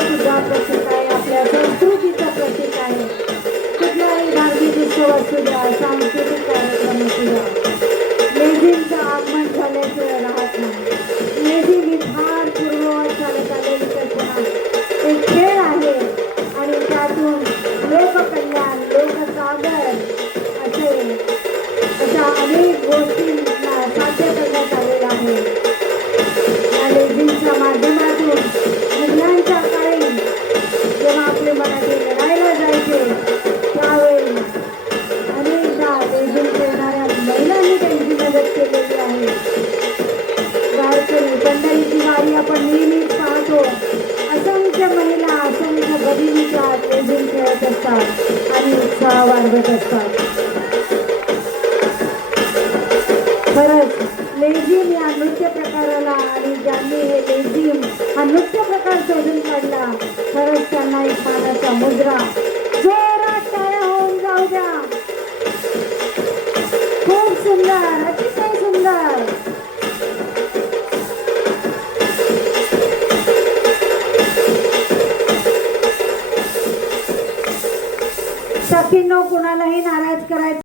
सुद्धा प्रसिद्ध आहे आपल्या संस्कृतीचा प्रतीक आहे कुठल्याही गांधी दिवसावर सुद्धा सांस्कृतिक आपण नेहमीच पाहतो. असंख्य महिला असंख्य भगिनीच्या आयोजन खेळत असतात आणि उत्साह वाढवत असतात. खरंच लेझिम या नृत्य प्रकाराला आणि ज्यांनी हे लेझिम हा नृत्य प्रकार शोधून काढला खरंच त्यांना एक पाण्याचा मुद्रा बाकीनो कुणालाही नाराज करायचं